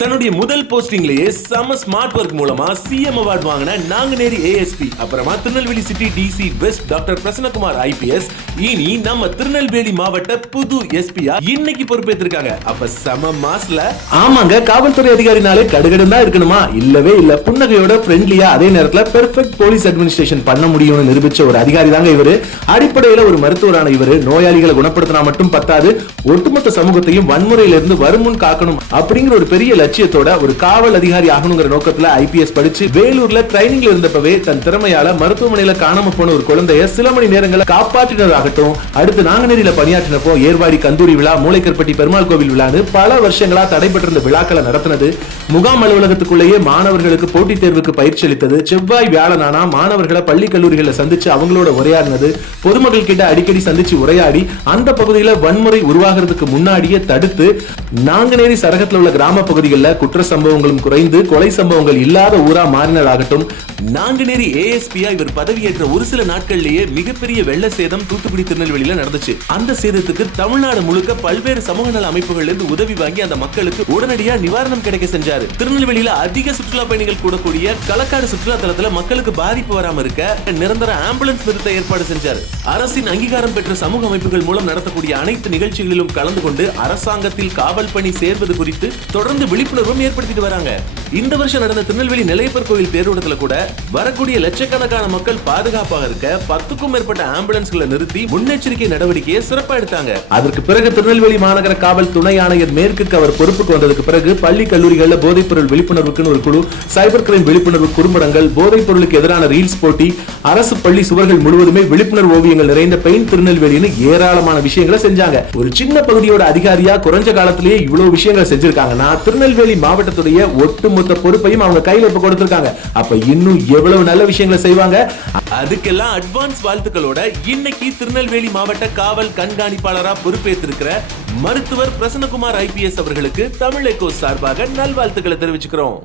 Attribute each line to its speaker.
Speaker 1: தன்னுடைய முதல் போஸ்டிங்லயே செம ஸ்மார்ட் ஒர்க் மூலமா சிஎம் அவார்ட் வாங்கின நாங்குநேரி ஏஎஸ்பி அப்புறமா Tirunelveli city DC west doctor Prasannakumar IPS இனி நம்ம திருநெல்வேலி மாவட்ட புது எஸ்பியா இன்னைக்கு பொறுப்பேற்றிருக்காங்க அப்ப செம மாஸ்ல ஆமாங்க காவல்துறை அதிகாரினாலே கடுகடுன்னு தான் இருக்கணுமா? இல்லவே இல்ல. புன்னகையோட ஃப்ரெண்ட்லியா அதே நேரத்துல பெர்ஃபெக்ட் போலீஸ் அட்மினிஸ்ட்ரேஷன் பண்ண முடியும்னு நிரூபிச்ச ஒரு அதிகாரி தாங்க இவரு. அடிப்படையில ஒரு மருத்துவரான இவரு. நோயாளிகளை குணப்படுத்தினா மட்டும் பத்தாது ஒட்டுமொத்த சமூகத்தையும் வன்முறையிலிருந்து வருமுன் காக்கணும் அப்படிங்கிற ஒரு பெரிய லட்சியத்தோட ஒரு காவல் அதிகாரி ஆகணுங்கிற நோக்கத்துல ஐபிஎஸ் படிச்சு வேலூர்ல ட்ரைனிங்ல இருந்தப்பவே தன் திறமையால மருத்துவமனையில காணாம போன ஒரு குழந்தைய சில மணி நேரங்களை காப்பாற்றினதாகட்டும் அடுத்து நாங்கநேரியில பணியாற்றினப்போ ஏர்வாடி கந்தூரி விழா மூளைக்கற்பட்டி பெருமாள் கோவில் விழான்னு பல வருஷங்களா தடைபட்டிருந்த விழாக்களை நடத்தினது. முகாம் அலுவலகத்துக்குள்ளேயே மாணவர்களுக்கு போட்டித் தேர்வுக்கு பயிற்சி அளித்தது. செவ்வாய் வியாழனானா மாணவர்களை பள்ளி கல்லூரிகளை சந்திச்சு அவங்களோட உரையாடினது. பொதுமக்கள் கிட்ட அடிக்கடி சந்திச்சு உரையாடி அந்த பகுதியில வன்முறை உருவாகிறதுக்கு முன்னாடியே தடுத்து நாங்குநேரி சரகத்தில் உள்ள கிராம பகுதிகள் பகுதிகளில் குற்ற சம்பவங்களும் குறைந்து கொலை சம்பவங்கள் இல்லாத ஊரா மாறினதாகட்டும் நாங்குநேரி ஏஎஸ்பியா இவர் பதவியேற்ற ஒரு சில நாட்கள்லேயே மிகப்பெரிய வெள்ள சேதம் தூத்துக்குடி திருநெல்வேலியில நடந்துச்சு. அந்த சேதத்துக்கு தமிழ்நாடு முழுக்க பல்வேறு சமூக நல அமைப்புகள் இருந்து உதவி வாங்கி அந்த மக்களுக்கு உடனடியா நிவாரணம் கிடைக்க செஞ்சாரு. திருநெல்வேலியில அதிக சுற்றுலா பயணிகள் கூடக்கூடிய களக்காடு சுற்றுலா தலத்துல மக்களுக்கு பாதிப்பு வராம இருக்க நிரந்தர ஆம்புலன்ஸ் நிறுத்த ஏற்பாடு செஞ்சாரு. அரசின் அங்கீகாரம் பெற்ற சமூக அமைப்புகள் மூலம் நடத்தக்கூடிய அனைத்து நிகழ்ச்சிகளிலும் கலந்து கொண்டு அரசாங்கத்தில் காவல் பணி சேர்வது குறித்து தொடர்ந்து விழிப்புணர்வு விழிப்புணர்வும் ஏற்படுத்திட்டு வராங்க. இந்த வருஷம் நடந்த திருநெல்வேலி நிலையப்பர் கோயில் தேரோட்டத்துல கூட வரக்கூடிய லட்சக்கணக்கான மக்கள் பாதுகாப்பாக இருக்க பத்துக்கும் மேற்பட்ட ஆம்புலன்ஸ்களை நிறுத்தி முன்னெச்சரிக்கை நடவடிக்கையை சிறப்பா எடுத்தாங்க. அதற்கு பிறகு திருநெல்வேலி மாநகர காவல் துணை ஆணையர் மேற்குக்கு அவர் பொறுப்புக்கு வந்ததுக்கு பிறகு பள்ளி கல்லூரிகள்ல போதைப் பொருள் விழிப்புணர்வுக்குன்னு ஒரு குழு சைபர் கிரைம் விழிப்புணர்வு குறும்படங்கள் போதைப் பொருளுக்கு எதிரான ரீல்ஸ் போட்டி அரசு பள்ளி சுவர்கள் முழுவதுமே விழிப்புணர்வு ஓவியங்கள் நிறைந்த பெயின் திருநெல்வேலின்னு ஏராளமான விஷயங்களை செஞ்சாங்க. ஒரு சின்ன பகுதியோட அதிகாரியா குறைஞ்ச காலத்திலேயே இவ்வளவு விஷயங்களை செஞ்சிருக்காங்கன்னா திருநெல்வேலி மாவட்டத்துடைய ஒட்டுமொத்த பொறுப்பையும் அவங்க கையில இப்ப கொடுத்திருக்காங்க. அப்ப இன்னும் எவ்வளவு நல்ல விஷயங்களை செய்வாங்க? அதுக்கெல்லாம் அட்வான்ஸ் வாழ்த்துக்களோட இன்னைக்கு திருநெல்வேலி மாவட்ட காவல் கண்காணிப்பாளரா பொறுப்பேற்றிருக்கிற மருத்துவர் பிரசன்னகுமார் ஐபிஎஸ் அவர்களுக்கு தமிழ் எக்கோ சார்பாக நல்வாழ்த்துக்களை தெரிவிச்சுக்கிறோம்.